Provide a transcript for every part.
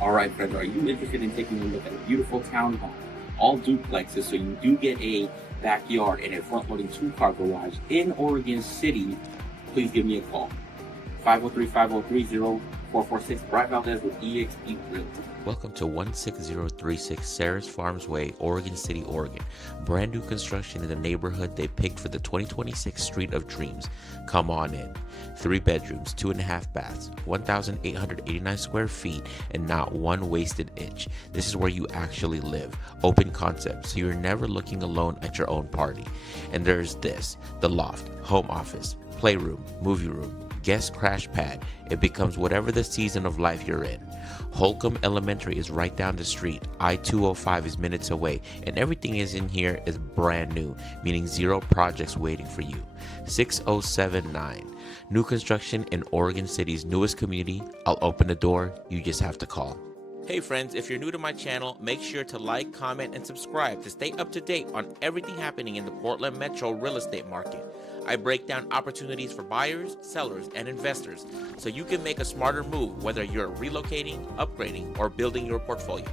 All right, friends, are you interested in taking a look at a beautiful townhome, all duplexes, so you do get a backyard and a front-loading 2-car garage in Oregon City? Please give me a call. 503-503-0446, Brian Valdez with eXp Realty. Welcome to 16036 Sarah's Farms Way, Oregon City, Oregon. Brand new construction in the neighborhood they picked for the 2026 Street of Dreams. Come on in. 3 bedrooms, 2.5 baths, 1,889 square feet, and not one wasted inch. This is where you actually live. Open concept, so you're never looking alone at your own party. And there's this, the Loft, home office, playroom, movie room, guest crash pad. It becomes whatever the season of life you're in. Holcomb Elementary is right down the street. I-205 is minutes away, and everything is in here is brand new, meaning 0 projects waiting for you. 6079. New construction in Oregon City's newest community. I'll open the door. You just have to call. Hey friends, if you're new to my channel, make sure to like, comment, and subscribe to stay up to date on everything happening in the Portland Metro real estate market. I break down opportunities for buyers, sellers, and investors so you can make a smarter move whether you're relocating, upgrading, or building your portfolio.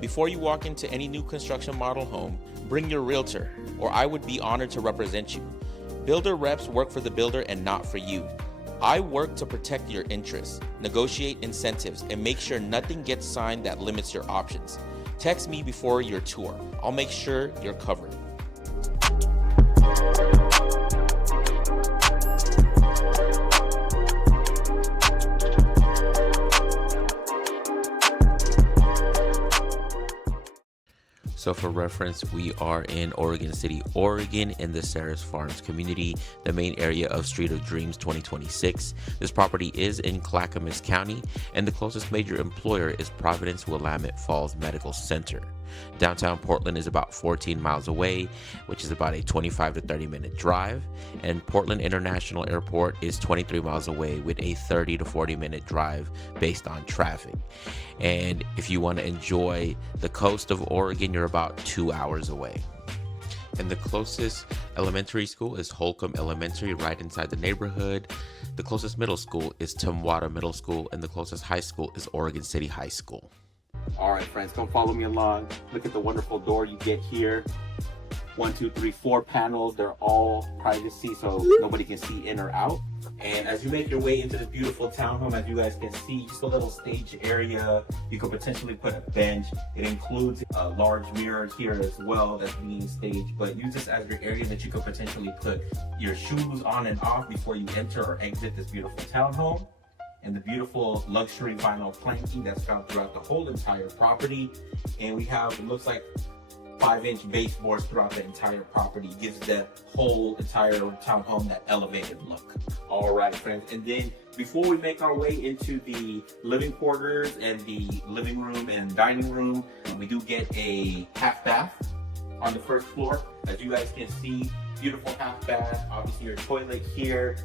Before you walk into any new construction model home, bring your realtor, or I would be honored to represent you. Builder reps work for the builder and not for you. I work to protect your interests, negotiate incentives, and make sure nothing gets signed that limits your options. Text me before your tour. I'll make sure you're covered. So for reference, we are in Oregon City, Oregon in the Sarah's Farms community, the main area of Street of Dreams 2026. This property is in Clackamas County, and the closest major employer is Providence Willamette Falls Medical Center. Downtown Portland is about 14 miles away, which is about a 25 to 30 minute drive, and Portland International Airport is 23 miles away with a 30 to 40 minute drive based on traffic. And if you want to enjoy the coast of Oregon, you're about 2 hours away. And the closest elementary school is Holcomb Elementary, right inside the neighborhood. The closest middle school is Tumwater Middle School, and the closest high school is Oregon City High School. All right, friends, come follow me along. Look at the wonderful door you get here. 1, 2, 3, 4 panels. They're all privacy, so nobody can see in or out. And as you make your way into this beautiful townhome, as you guys can see, just a little stage area. You could potentially put a bench. It includes a large mirror here as well that's being staged, but use this as your area that you could potentially put your shoes on and off before you enter or exit this beautiful townhome. And the beautiful luxury vinyl planking that's found throughout the whole entire property. And we have, it looks like 5-inch baseboards throughout the entire property. It gives the whole entire townhome that elevated look. All right, friends. And then before we make our way into the living quarters and the living room and dining room, we do get a half bath on the first floor. As you guys can see, beautiful half bath. Obviously your toilet here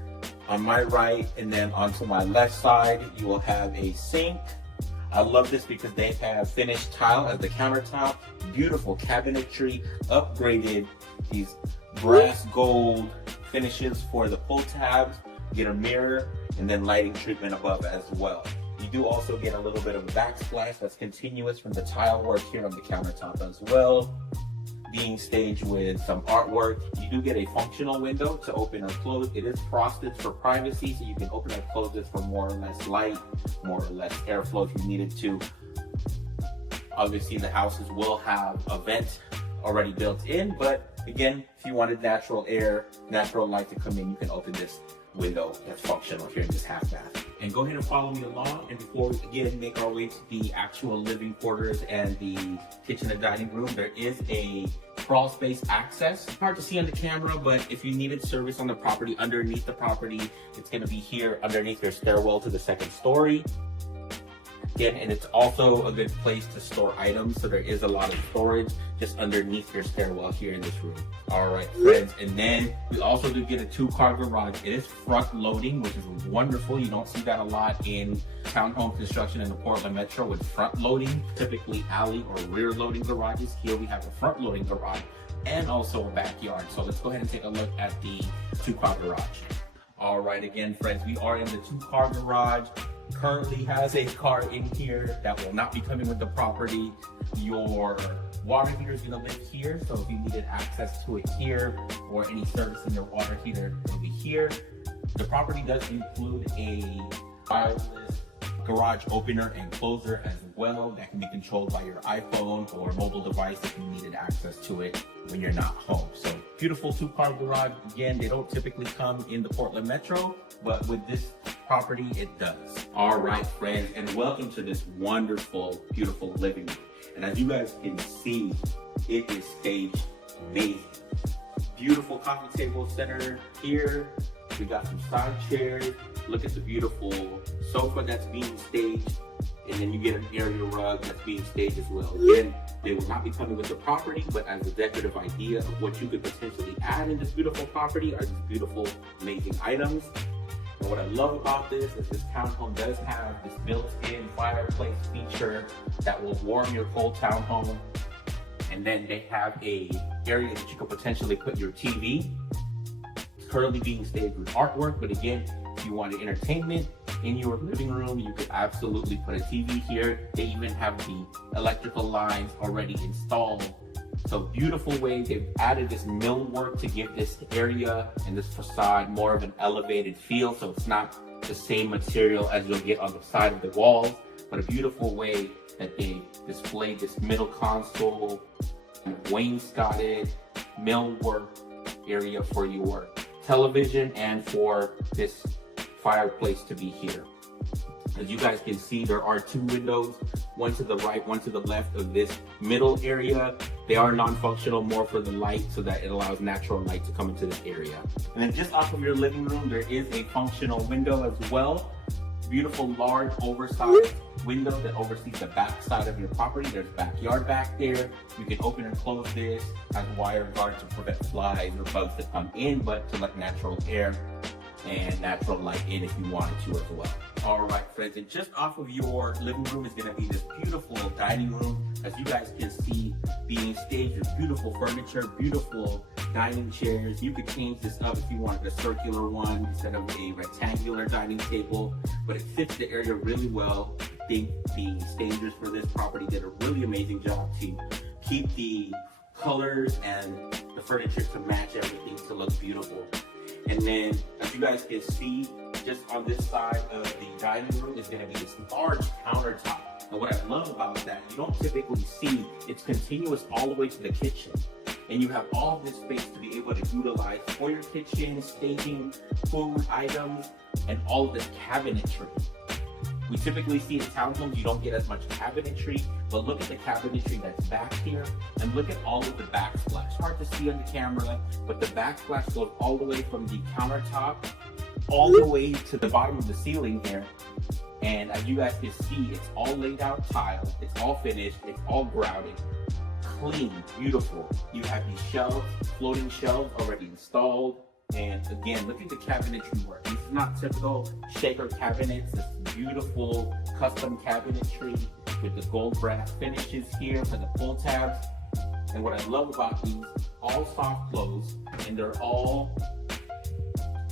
on my right, and then onto my left side, you will have a sink. I love this because they have finished tile as the countertop, beautiful cabinetry, upgraded these brass gold finishes for the pull tabs, get a mirror, and then lighting treatment above as well. You do also get a little bit of a backsplash that's continuous from the tile work here on the countertop as well, being staged with some artwork. You do get a functional window to open or close. It is frosted for privacy, so you can open or close this for more or less light, more or less airflow if you needed to. Obviously the houses will have a vent already built in, but again, if you wanted natural air, natural light to come in, you can open this window that's functional here in this half bath. And go ahead and follow me along. And before we again make our way to the actual living quarters and the kitchen and dining room, there is a crawl space access. Hard to see on the camera, but if you needed service on the property, underneath the property, it's going to be here underneath your stairwell to the second story. Again, and it's also a good place to store items, so there is a lot of storage just underneath your stairwell here in this room. All right, friends, and then we also do get a 2-car garage. It is front loading, which is wonderful. You don't see that a lot in townhome construction in the Portland Metro with front loading, typically alley or rear loading garages. Here we have a front loading garage and also a backyard. So let's go ahead and take a look at the 2-car garage. All right, again, friends, we are in the 2-car garage. currently has a car in here that will not be coming with the property. Your water heater is going to live here, so if you needed access to it here or any service in your water heater, it'll be here. The property does include a wireless garage opener and closer as well that can be controlled by your iPhone or mobile device if you needed access to it when you're not home. So beautiful 2-car garage. Again, they don't typically come in the Portland Metro, but with this property, it does. All right, friends, and welcome to this wonderful, beautiful living room. And as you guys can see, it is staged amazing. Beautiful coffee table center here. We got some side chairs. Look at the beautiful sofa that's being staged. And then you get an area rug that's being staged as well. Again, they will not be coming with the property, but as a decorative idea of what you could potentially add in this beautiful property are these beautiful, amazing items. And what I love about this is this townhome does have this built-in fireplace feature that will warm your cold townhome. And then they have a area that you could potentially put your TV. It's currently being staged with artwork, but again, if you wanted entertainment in your living room, you could absolutely put a TV here. They even have the electrical lines already installed. So beautiful way they've added this millwork to give this area and this facade more of an elevated feel. So it's not the same material as you'll get on the side of the walls, but a beautiful way that they display this middle console, wainscoted millwork area for your television and for this fireplace to be here. As you guys can see, there are 2 windows, one to the right, one to the left of this middle area. They are non-functional, more for the light, so that it allows natural light to come into this area. And then just off of your living room, there is a functional window as well. Beautiful, large, oversized window that oversees the back side of your property. There's backyard back there. You can open and close this, has wire guard to prevent flies or bugs to come in, but to let natural air and natural light in if you wanted to as well. All right, friends, and just off of your living room is going to be this beautiful dining room. As you guys can see, being staged with beautiful furniture, beautiful dining chairs. You could change this up if you wanted a circular one instead of a rectangular dining table, but it fits the area really well. I think the stagers for this property did a really amazing job to keep the colors and the furniture to match everything to look beautiful. And then, as you guys can see, just on this side of the dining room is going to be this large countertop. And what I love about that, you don't typically see, it's continuous all the way to the kitchen. And you have all this space to be able to utilize for your kitchen, staging food items, and all of this cabinetry. We typically see in townhomes, you don't get as much cabinetry, but look at the cabinetry that's back here, and look at all of the backsplash. Hard to see on the camera, but the backsplash goes all the way from the countertop, all the way to the bottom of the ceiling here. And as you guys can see, it's all laid out tile, it's all finished, it's all grouted, clean, beautiful. You have these shelves, floating shelves already installed. And again, look at the cabinetry work. This is not typical shaker cabinets. It's beautiful custom cabinetry with the gold brass finishes here for the pull tabs. And what I love about these, all soft close, and they're all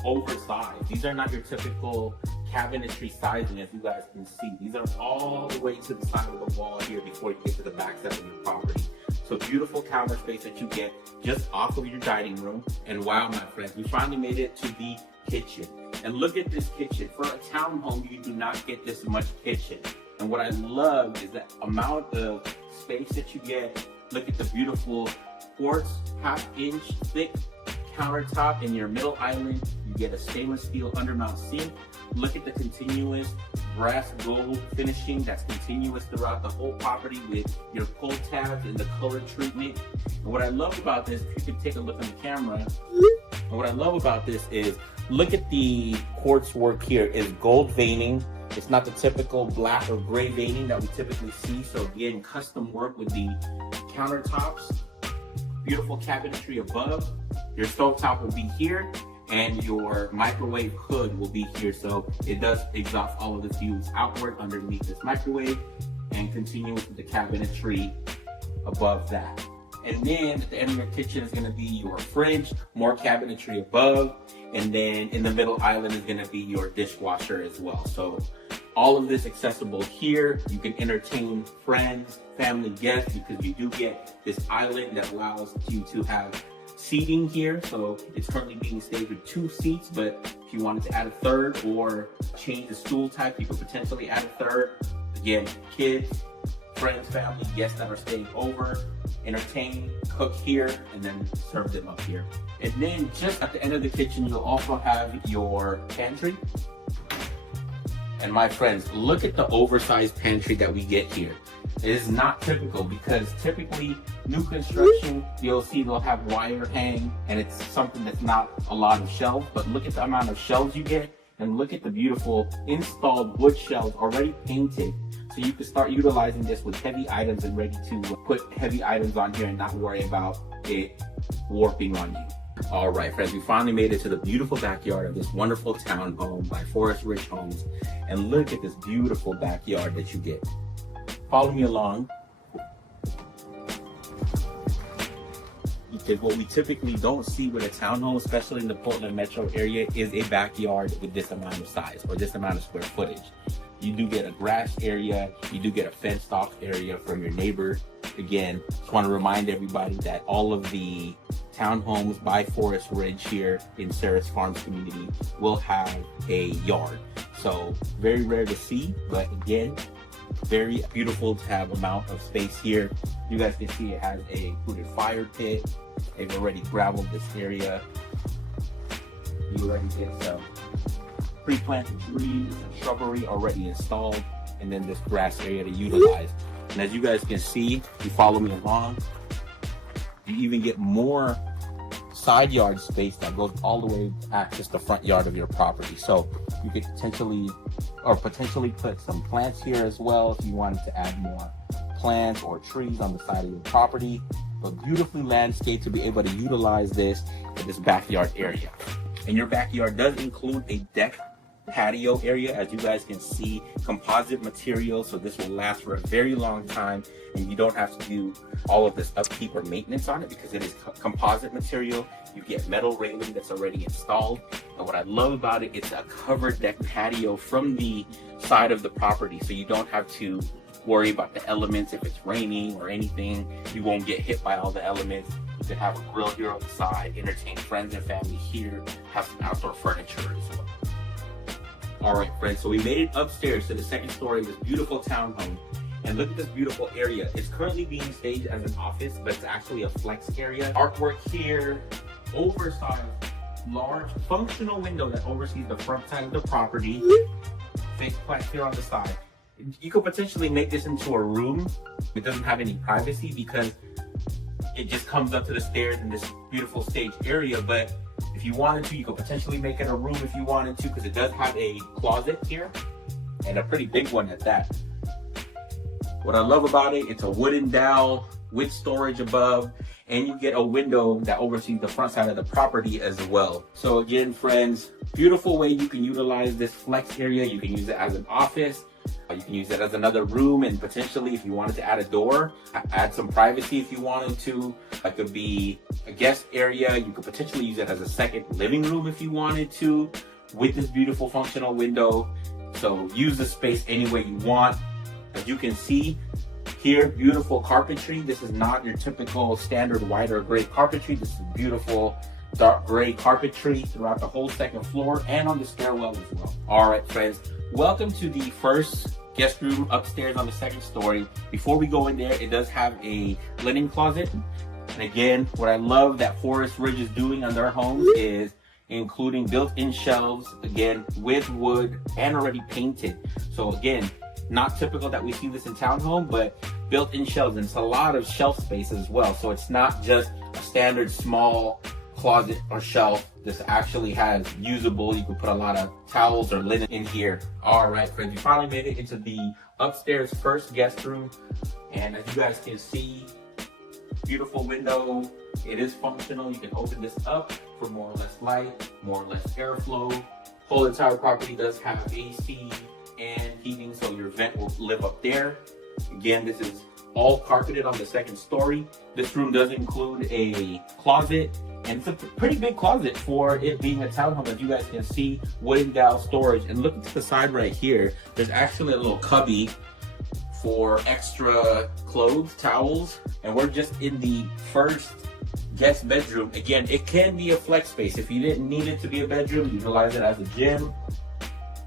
oversized. These are not your typical cabinetry sizing, as you guys can see. These are all the way to the side of the wall here before you get to the back side of your property. So beautiful counter space that you get just off of your dining room. And wow, my friends, we finally made it to the kitchen. And look at this kitchen. For a townhome, you do not get this much kitchen. And what I love is the amount of space that you get. Look at the beautiful quartz, 1/2 inch thick countertop in your middle island. You get a stainless steel undermount sink. Look at the continuous brass gold finishing that's continuous throughout the whole property with your pull tabs and the color treatment. And what I love about this, if you can take a look on the camera, and what I love about this is, look at the quartz work here. It's gold veining. It's not the typical black or gray veining that we typically see. So again, custom work with the countertops. Beautiful cabinetry above. Your stovetop will be here, and your microwave hood will be here. So it does exhaust all of the fumes outward underneath this microwave and continues with the cabinetry above that. And then at the end of your kitchen is going to be your fridge, more cabinetry above. And then in the middle island is going to be your dishwasher as well. So All of this accessible here. You can entertain friends, family, guests, because you do get this island that allows you to have seating here. So it's currently being staged with 2 seats, but if you wanted to add a third or change the stool type, you could potentially add a third. Again, kids, friends, family, guests that are staying over, entertain, cook here, and then serve them up here. And then just at the end of the kitchen, you'll also have your pantry. And my friends, look at the oversized pantry that we get here. It is not typical, because typically new construction, you'll see they'll have wire hang, and it's something that's not a lot of shelves, but look at the amount of shelves you get, and look at the beautiful installed wood shelves already painted. So you can start utilizing this with heavy items and ready to put heavy items on here and not worry about it warping on you. All right, friends, we finally made it to the beautiful backyard of this wonderful townhome by Forrest Rich Homes. And look at this beautiful backyard that you get. Follow me along. Because what we typically don't see with a townhome, especially in the Portland metro area, is a backyard with this amount of size or this amount of square footage. You do get a grass area, you do get a fenced off area from your neighbor. Again, just want to remind everybody that all of the townhomes by Forest Ridge here in Ceres Farms community will have a yard. So very rare to see, but again, very beautiful to have amount of space here. You guys can see it has a included fire pit. They've already gravelled this area. You already get some pre-planted trees and shrubbery already installed, and then this grass area to utilize. And as you guys can see, you follow me along, you even get more side yard space that goes all the way to access the front yard of your property. So you could potentially put some plants here as well if you wanted to add more plants or trees on the side of your property. But beautifully landscaped to be able to utilize this in this backyard area. And your backyard does include a deck patio area, as you guys can see, composite material, so this will last for a very long time, and you don't have to do all of this upkeep or maintenance on it because it is composite material. You get metal railing that's already installed, and what I love about it, it's a covered deck patio from the side of the property, so you don't have to worry about the elements. If it's raining or anything, you won't get hit by all the elements. You can have a grill here on the side, entertain friends and family here, have some outdoor furniture as well. All right, friends, so we made it upstairs to the second story of this beautiful townhome. And look at this beautiful area. It's currently being staged as an office, but it's actually a flex area. Artwork here, oversized, large, functional window that oversees the front side of the property. Fake plant here on the side. You could potentially make this into a room. It doesn't have any privacy because it just comes up to the stairs in this beautiful stage area, but if you wanted to, you could potentially make it a room if you wanted to, because it does have a closet here, and a pretty big one at that. What I love about it, it's a wooden dowel with storage above, and you get a window that oversees the front side of the property as well. So again, friends, beautiful way you can utilize this flex area. You can use it as an office. You can use it as another room, and potentially if you wanted to add a door, add some privacy if you wanted to. It could be a guest area. You could potentially use it as a second living room if you wanted to, with this beautiful functional window. So use the space any way you want. As you can see here, beautiful carpentry. This is not your typical standard white or gray carpentry. This is beautiful dark gray carpentry throughout the whole second floor and on the stairwell as well. All right, friends, welcome to the first guest room upstairs on the second story. Before we go in there, it does have a linen closet. And again, what I love that Forest Ridge is doing on their homes is including built-in shelves, again, with wood and already painted. So again, not typical that we see this in townhome, but built-in shelves, and it's a lot of shelf space as well. So it's not just a standard small closet or shelf. This actually has usable, you can put a lot of towels or linen in here. All right, friends, we finally made it into the upstairs first guest room. And as you guys can see, beautiful window. It is functional. You can open this up for more or less light, more or less airflow. Whole entire property does have AC and heating, so your vent will live up there. Again, this is all carpeted on the second story. This room does include a closet And it's a pretty big closet for it being a townhome. As you guys can see, wooden dowel storage. And look to the side right here, there's actually a little cubby for extra clothes, towels. And we're just in the first guest bedroom. Again, it can be a flex space. If you didn't need it to be a bedroom, utilize it as a gym,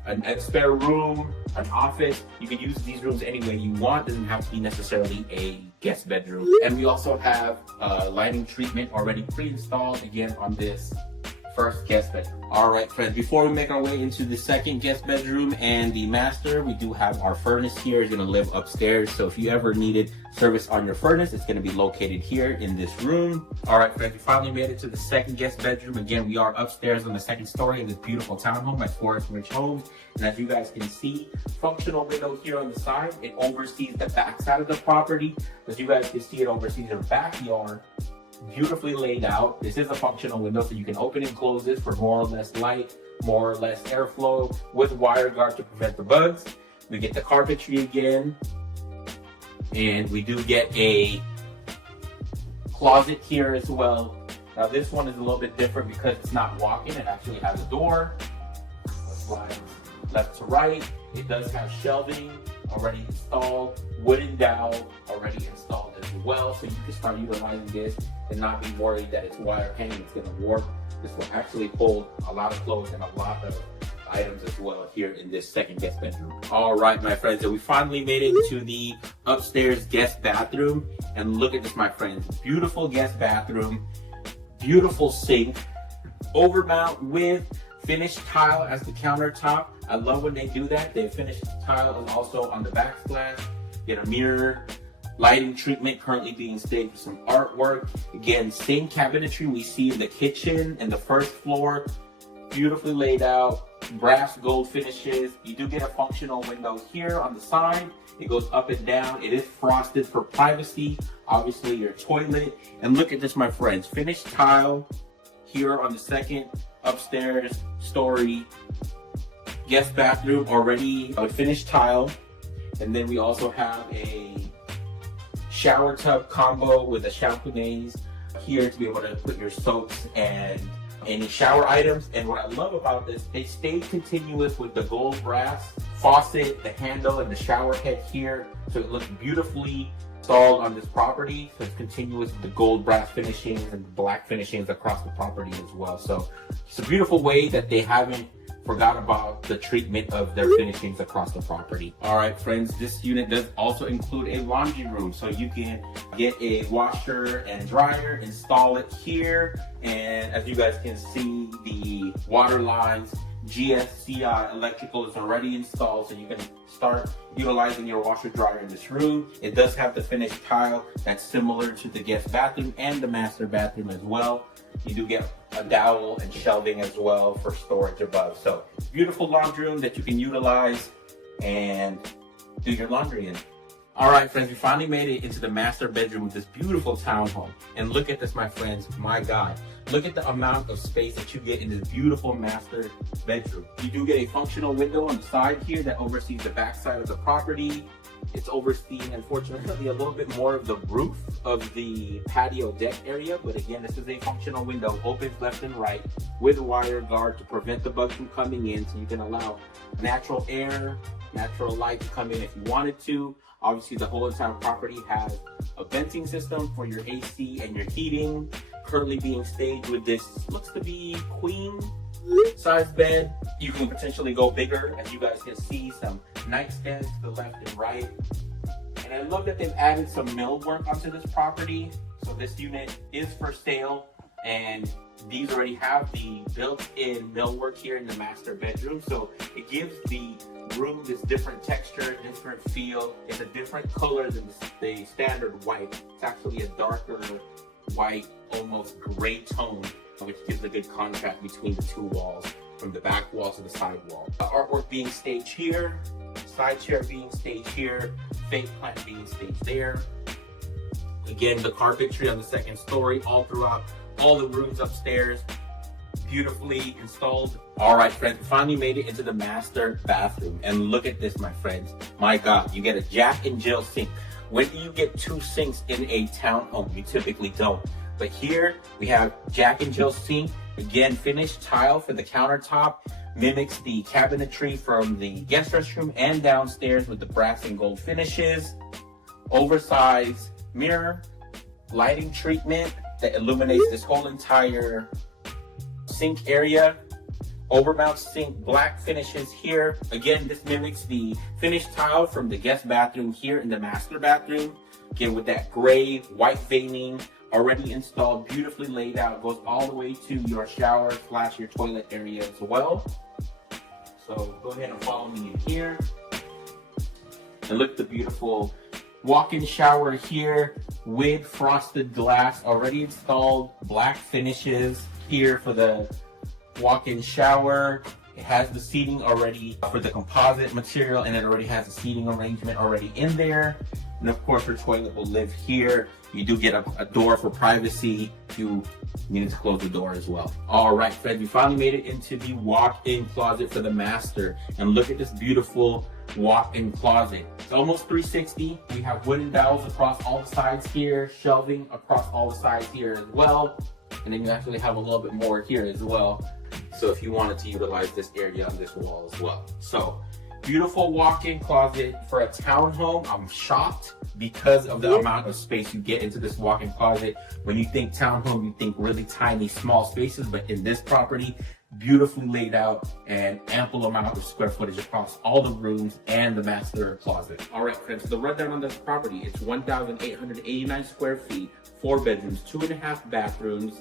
a spare room, an office. You can use these rooms any way you want. Doesn't have to be necessarily a guest bedroom. And we also have lighting treatment already pre-installed, again, on this first guest bedroom. All right, friends, before we make our way into the second guest bedroom and the master, we do have our furnace here. It's going to live upstairs. So if you ever needed service on your furnace, it's going to be located here in this room. All right, friends, we finally made it to the second guest bedroom. Again, we are upstairs on the second story of this beautiful townhome at Forrest Homes. And as you guys can see, functional window here on the side. It oversees the back side of the property. As you guys can see, it oversees your backyard. Beautifully laid out. This is a functional window, so you can open and close this for more or less light, more or less airflow, with wire guard to prevent the bugs. We get the carpentry again, and we do get a closet here as well. Now this one is a little bit different because it's not walk-in. It actually has a door. Slides left to right. It does have shelving already installed, wooden dowel already installed as well, so you can start utilizing this and not be worried that it's wire hanging, it's going to warp. This will actually hold a lot of clothes and a lot of items as well here in this second guest bedroom. All right, my friends, so we finally made it to the upstairs guest bathroom, and look at this, my friends. Beautiful guest bathroom, beautiful sink, overmount with finished tile as the countertop. I love when they do that. They finish tile and also on the backsplash. Get a mirror, lighting treatment currently being staged with some artwork. Again, same cabinetry we see in the kitchen and the first floor. Beautifully laid out, brass gold finishes. You do get a functional window here on the side. It goes up and down. It is frosted for privacy. Obviously your toilet. And look at this, my friends. Finished tile here on the second upstairs story guest bathroom, already a finished tile. And then we also have a shower tub combo with a shampoonaise here to be able to put your soaps and any shower items. And what I love about this, they stay continuous with the gold brass faucet, the handle, and the shower head here. So it looks beautifully installed on this property. So it's continuous with the gold brass finishings and black finishings across the property as well. So it's a beautiful way that they haven't forgot about the treatment of their finishings across the property. All right, friends, this unit does also include a laundry room. So you can get a washer and dryer, install it here. And as you guys can see, the water lines, GSCI electrical is already installed, so you can start utilizing your washer dryer in this room. It does have the finished tile that's similar to the guest bathroom and the master bathroom as well. You do get a dowel and shelving as well for storage above. So beautiful laundry room that you can utilize and do your laundry in. All right, friends, we finally made it into the master bedroom of this beautiful townhome. And look at this, my friends. My God, look at the amount of space that you get in this beautiful master bedroom. You do get a functional window on the side here that oversees the back side of the property. It's overseeing, unfortunately, a little bit more of the roof of the patio deck area. But again, this is a functional window, opens left and right with a wire guard to prevent the bugs from coming in. So you can allow natural air, natural light to come in if you wanted to. Obviously, the whole entire property has a venting system for your AC and your heating. Currently being staged with this, looks to be queen size bed. You can potentially go bigger. As you guys can see, some nightstands to the left and right. And I love that they've added some millwork onto this property. So this unit is for sale, and these already have the built-in millwork here in the master bedroom. So it gives the room this different texture, different feel. It's a different color than the standard white. It's actually a darker white, almost gray tone, which gives a good contrast between the two walls, from the back wall to the side wall. The artwork being staged here, side chair being staged here, fake plant being staged there. Again, the carpentry on the second story, all throughout all the rooms upstairs, beautifully installed. All right, friends, we finally made it into the master bathroom. And look at this, my friends. My God, you get a Jack and Jill sink. When do you get two sinks in a townhome? You typically don't. But here we have Jack and Jill sink, again finished tile for the countertop, mimics the cabinetry from the guest restroom and downstairs with the brass and gold finishes. Oversized mirror, lighting treatment that illuminates this whole entire sink area. Overmount sink, black finishes here. Again, this mimics the finished tile from the guest bathroom here in the master bathroom. Again, with that gray, white veining, already installed, beautifully laid out. Goes all the way to your shower / your toilet area as well. So go ahead and follow me in here. And look at the beautiful walk-in shower here with frosted glass, already installed, black finishes here for the walk-in shower. It has the seating already for the composite material, and it already has a seating arrangement already in there. And of course, your toilet will live here. You do get a door for privacy if you need to close the door as well. All right, Fred, we finally made it into the walk-in closet for the master. And look at this beautiful walk-in closet. It's almost 360. We have wooden dowels across all the sides here, shelving across all the sides here as well. And then you actually have a little bit more here as well. So if you wanted to utilize this area on this wall as well. So beautiful walk-in closet for a townhome. I'm shocked because of the amount of space you get into this walk-in closet. When you think townhome, you think really tiny, small spaces, but in this property, beautifully laid out and ample amount of square footage across all the rooms and the master closet. All right, friends, so the rundown on this property, it's 1,889 square feet, 4 bedrooms, 2.5 bathrooms,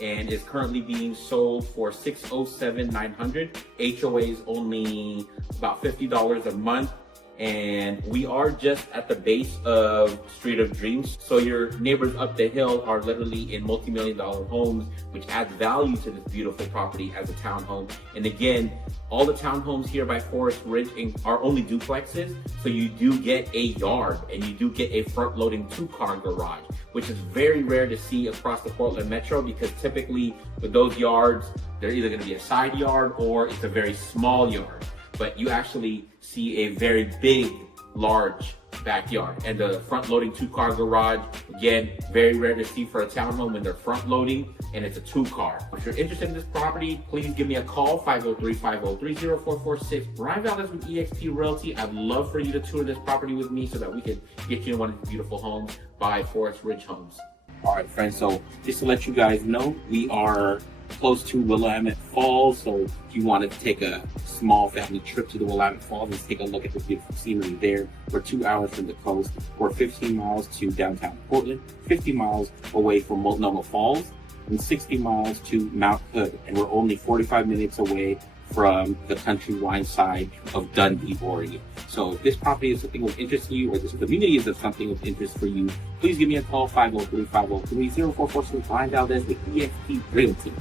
and is currently being sold for $607,900. HOA is only about $50 a month. And we are just at the base of Street of Dreams. So your neighbors up the hill are literally in multi-million-dollar homes, which adds value to this beautiful property as a townhome. And again, all the townhomes here by Forrest Ridge are only duplexes. So you do get a yard and you do get a front-loading 2-car garage, which is very rare to see across the Portland Metro, because typically with those yards, they're either gonna be a side yard or it's a very small yard. But you actually see a very big, large backyard. And the front-loading 2-car garage, again, very rare to see for a townhome when they're front-loading, and it's a 2-car. If you're interested in this property, please give me a call, 503-503-0446. Brian Valdez with eXp Realty. I'd love for you to tour this property with me so that we can get you in one of these beautiful homes by Forest Ridge Homes. All right, friends, so just to let you guys know, we are close to Willamette Falls, so if you wanted to take a small family trip to the Willamette Falls and take a look at the beautiful scenery there, we're 2 hours from the coast. We're 15 miles to downtown Portland, 50 miles away from Multnomah Falls, and 60 miles to Mount Hood, and we're only 45 minutes away from the country wine side of Dundee, Oregon. So if this property is something of interest to you, or this community is of something of interest for you, please give me a call, 503-503-0446. Brian Valdez with eXp Realty.